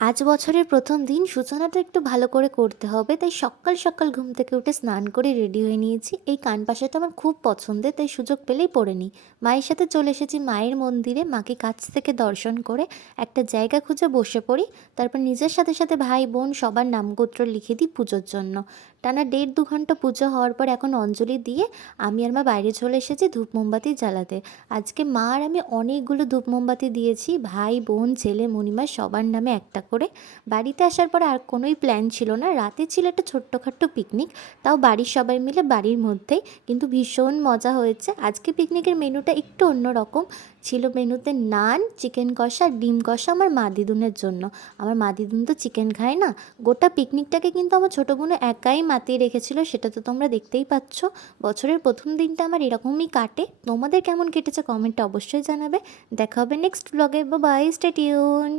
আজ বছরের প্রথম দিন সূচনাটা একটু ভালো করে করতে হবে, তাই সকাল সকাল ঘুম থেকে উঠে স্নান করে রেডি হয়ে নিয়েছি। এই কানপাশাটা আমার খুব পছন্দের, তাই সুযোগ পেলেই পরে নিই। মায়ের সাথে চলে এসেছি মায়ের মন্দিরে, মাকে কাছ থেকে দর্শন করে একটা জায়গা খুঁজে বসে পড়ি। তারপর নিজের সাথে সাথে ভাই বোন সবার নামগোত্র লিখে দিই পুজোর জন্য। টানা 1.5 ঘন্টা পুজো হওয়ার পর এখন অঞ্জলি দিয়ে আমি আর মা বাইরে চলে এসেছি ধূপ মোমবাতি জ্বালাতে। আজকে মা আর আমি অনেকগুলো ধূপ মোমবাতি দিয়েছি, ভাই বোন ছেলে মণিমা সবার নামে একটা করে। বাড়িতে আসার পরে আর কোনোই প্ল্যান ছিল না, রাতে ছিল একটা ছোট্টখাট্টো পিকনিক, তাও বাড়ির সবাই মিলে বাড়ির মধ্যেই, কিন্তু ভীষণ মজা হয়েছে। আজকে পিকনিকের মেনুটা একটু অন্যরকম ছিল। মেনুতে নান, চিকেন কষা, ডিম কষা আমার মা দিদুনের জন্য। আমার মা দিদুন তো চিকেন খায় না। গোটা পিকনিকটাকে কিন্তু আমার ছোটো বোনও একাই মাতিয়ে রেখেছিল, সেটা তো তোমরা দেখতেই পাচ্ছ। বছরের প্রথম দিনটা আমার এরকমই কাটে। তোমাদের কেমন কেটেছে কমেন্টে অবশ্যই জানাবে। দেখা হবে নেক্সট ব্লগে। Bye bye, stay tune.